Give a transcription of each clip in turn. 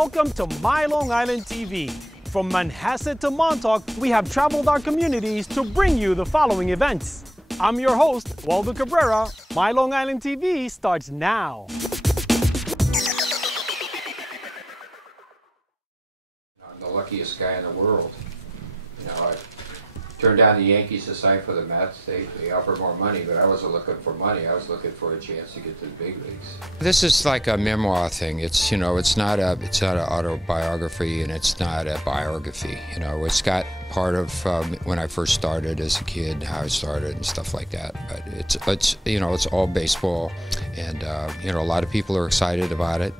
Welcome to My Long Island TV. From Manhasset to Montauk, we have traveled our communities to bring you the following events. I'm your host, Waldo Cabrera. My Long Island TV starts now. I'm the luckiest guy in the world. You know, I turned down the Yankees to sign for the Mets. They offered more money, but I wasn't looking for money. I was looking for a chance to get to the big leagues. This is like a memoir thing. It's, you know, it's not an autobiography and it's not a biography. You know, it's got part of when I first started as a kid, how I started and stuff like that. But it's you know, it's all baseball, and you know, a lot of people are excited about it.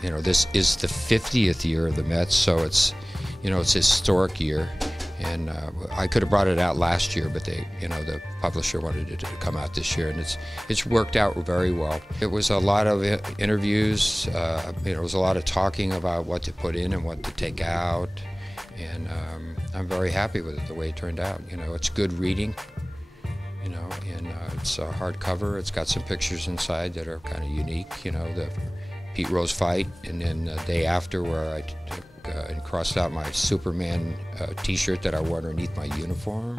You know, this is the 50th year of the Mets, so it's, you know, it's a historic year. And I could have brought it out last year, but they, you know, the publisher wanted it to come out this year, and it's worked out very well. It was a lot of interviews. You know, it was a lot of talking about what to put in and what to take out, and I'm very happy with it the way it turned out. You know, it's good reading. You know, and it's a hardcover. It's got some pictures inside that are kind of unique. You know, the Pete Rose fight, and then the day after where I took and crossed out my Superman T-shirt that I wore underneath my uniform.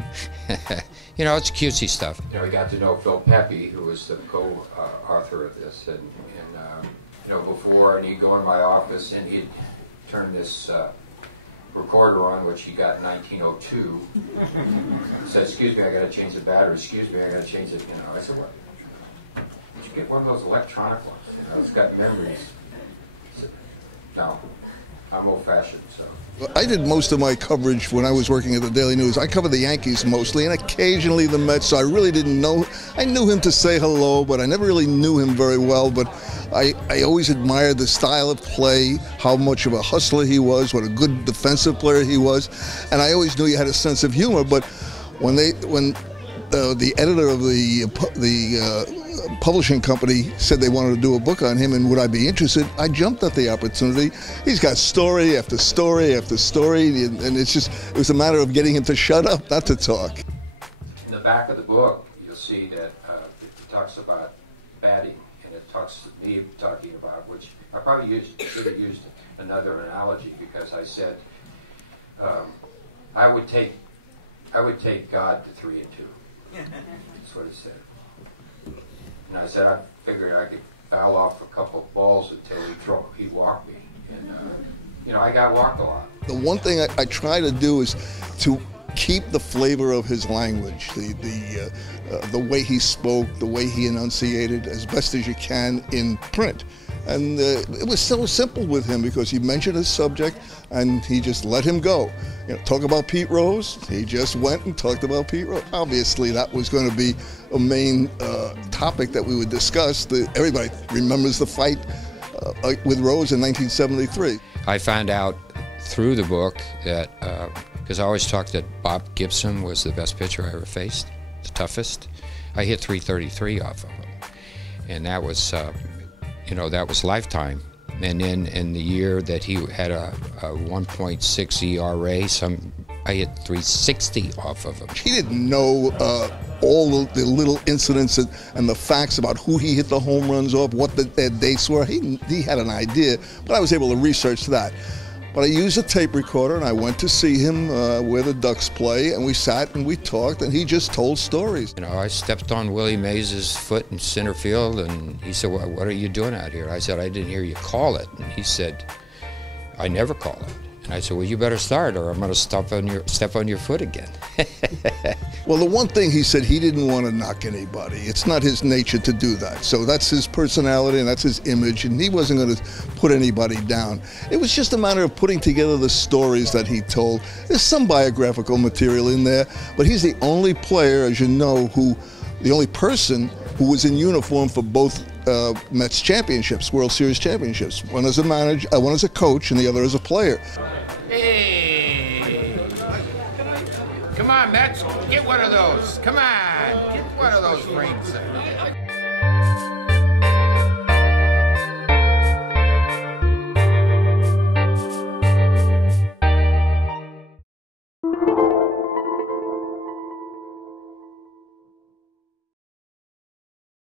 You know, it's cutesy stuff. You know, we got to know Phil Pepe, who was the co-author of this, and you know, before, and he'd go in my office and he'd turn this recorder on, which he got in 1902. He said, "Excuse me, I got to change the battery. Excuse me, I got to change it." You know, I said, "What? Did you get one of those electronic ones? You know, it's got memories." He said, "No. I'm old-fashioned, so." I did most of my coverage when I was working at the Daily News. I covered the Yankees mostly, and occasionally the Mets, so I really didn't know. I knew him to say hello, but I never really knew him very well. But I always admired the style of play, how much of a hustler he was, what a good defensive player he was, and I always knew he had a sense of humor. But when the editor of the publishing company said they wanted to do a book on him and would I be interested, I jumped at the opportunity. He's got story after story after story, and it was a matter of getting him to shut up, not to talk. In the back of the book, you'll see that it talks about batting, and it talks to me talking about, which I probably should have used another analogy, because I said I would take God to 3 and 2. That's what he said. And I said I figured I could foul off a couple of balls until he walked me. And, you know, I got walked a lot. The one thing I try to do is to keep the flavor of his language, the way he spoke, the way he enunciated, as best as you can in print. And it was so simple with him because he mentioned his subject and he just let him go. You know, talk about Pete Rose, he just went and talked about Pete Rose. Obviously that was going to be a main topic that we would discuss. Everybody remembers the fight with Rose in 1973. I found out through the book that, because I always talked that Bob Gibson was the best pitcher I ever faced, the toughest. I hit 333 off of him, and that was you know, that was lifetime. And then in the year that he had a 1.6 ERA, I hit 360 off of him. He didn't know all the little incidents and the facts about who he hit the home runs off, what their dates were. He had an idea, but I was able to research that. But I used a tape recorder, and I went to see him where the Ducks play, and we sat and we talked, and he just told stories. You know, I stepped on Willie Mays' foot in center field, and he said, "Well, what are you doing out here?" I said, "I didn't hear you call it." And he said, "I never call it." And I said, "Well, you better start, or I'm going to step on your foot again." Well, the one thing he said, he didn't want to knock anybody. It's not his nature to do that. So that's his personality and that's his image, and he wasn't going to put anybody down. It was just a matter of putting together the stories that he told. There's some biographical material in there, but he's the only player, as you know, the only person who was in uniform for both Mets championships, World Series championships. One as a manager, one as a coach, and the other as a player. Hey! Come on, Mets, get one of those. Come on, get one of those rings.